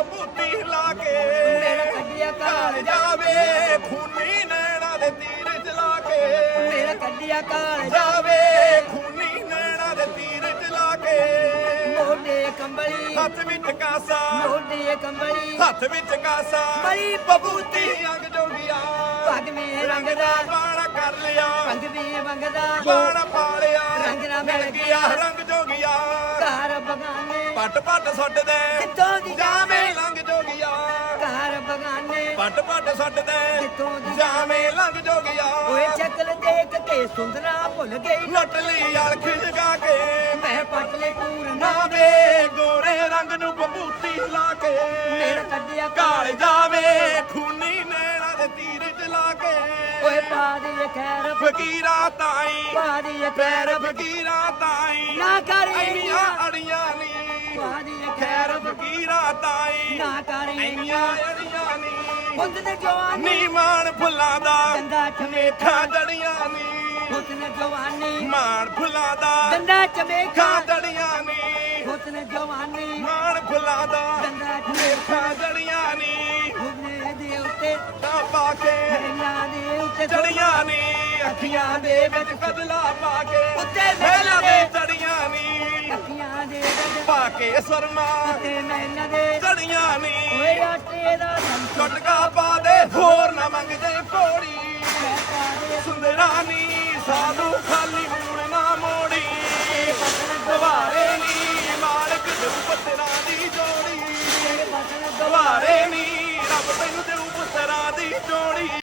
ਬਭੂਤੀ ਲਾ ਕੇ ਮੇਰਾ ਕੱਢਿਆ ਕਾਲ ਜਾਵੇ ਖੂਨੀ ਨੈਣਾ ਦੇ ਤੀਰ ਚਲਾ ਕੇ। ਮੇਰਾ ਕੱਢਿਆ ਕਾਲ ਜਾਵੇ ਖੂਨੀ ਨੈਣਾ ਦੇ ਤੀਰ ਚਲਾ ਕੇ। ਮੋਢੇ ਕੰਬਲੀ। ਹੱਥ ਵਿੱਚ ਕਾਸਾ। ਮੋਢੇ ਕੰਬਲੀ। ਹੱਥ ਵਿੱਚ ਕਾਸਾ। ਬਈ ਬਭੂਤੀ ਅੰਗ ਜੋਗਿਆ। ਪੱਗ ਮੇ ਰੰਗ ਦਾ ਬਾਣਾ ਕਰ ਲਿਆ। ਪੱਗ ਵੀ ਮੰਗਦਾ ਬਾਣਾ ਪਾਲਿਆ। ਰੰਗ ਨਾ ਮਿਲ ਗਿਆ। ਰੰਗ ਜੋਗਿਆ। ਘਰ ਬਗਾਨੇ ਪਟ ਪਟ ਸੁੱਟਦੇ। ਕਿੱਥੋਂ ਪੱਟ ਪੱਟ ਸੁੱਟਦੇ ਕਿੱਥੋਂ ਦੀ ਜਾਵੇਂ ਲੰਗ ਜੋਗੀਆ। ਓਏ ਚੱਕਲ ਦੇਖ ਕੇ ਸੁੰਦਰਾ ਭੁੱਲ ਗਈ। ਲੁੱਟ ਲਈ ਅਲਖ ਜਗਾ ਕੇ। ਮੈਂ ਪੱਟ ਲੈ ਪੂਰਨਾ ਨਾ ਵੇ ਗੋਰੇ ਰੰਗ ਨੂੰ ਬਬੂਤੀ ਲਾ ਕੇ। ਮੇਰਾ ਕੱਢਿਆ ਕਾਲ ਜਾਵੇ ਖੂਨੀ ਨੈਣਾ ਦੇ ਤੀਰ ਚਲਾ ਕੇ। ਓਏ ਪਾ ਦੀ ਖੈਰ। ਫਕੀਰਾ ਤਾਈ। ਪਾ ਦੀ ਪੈਰ ਖੈਰ ਫਕੀਰਾ ਤਾਈ। ਨਾ ਕਰ ਐਨੀਆਂ ਅੜੀਆਂ ਨੀ। ਪਾ ਦੀ ਖੈਰ। ਖੈਰ ਫਕੀਰਾ ਤਾਈ। ਨਾ ਕਰ ਐਨੀਆਂ ਅੜੀਆਂ ਨੀ। ਹੁੰਦ ਦੇ ਜਵਾਨੀ। ਨੀ ਮਾਣ ਫੁੱਲਾਂ ਦਾ ਦੰਦਾ ਚਮੇਖਾ ਖਾ ਜੜੀਆਂ ਨੀ। ਹੁਸਨ ਜਵਾਨੀ। ਮਾਣ ਫੁੱਲਾਂ ਦਾ ਦੰਦਾ ਚਮੇਖਾ ਖਾ ਜੜੀਆਂ ਨੀ। ਹੁਸਨ ਜਵਾਨੀ। ਮਾਣ ਫੁੱਲਾਂ ਦਾ ਦੰਦਾ ਚਮੇਖਾ ਖਾ ਜੜੀਆਂ ਨੀ। ਹੁਸਨ ਦੇ ਉੱਤੇ। ਤਾਂ ਪਾ ਕੇ ਮਹਿਲਾ ਦੇ ਉੱਤੇ ਜੜੀਆਂ ਨੀ। ਅੱਖੀਆਂ ਦੇ ਵਿੱਚ ਕਦਲਾ ਪਾ ਕੇ ਉੱਤੇ ਮਹਿਲਾ ਦੇ ਜੜੀਆਂ ਨੀ। ਅੱਖੀਆਂ ਦੇ ਵਿੱਚ। ਪਾ ਕੇ ਸਰਮਾ ਤੇ ਮਹਿਲਾ ਦੇ। ਜੜੀਆਂ ਨੀ। ਓਏ ਆਟੇ ਦਾ ਸੰਤ ਸਾਧੂ ਖਾਲੀ ਮੂਲ ਨਾ ਮੋੜੀ। ਦਵਾਰੇ ਨੀ ਮਾਲਕ ਦੇ ਪੱਤਰਾਂ ਦੀ ਜੋੜੀ। ਬਸਨ ਦਵਾਰੇ ਨੀ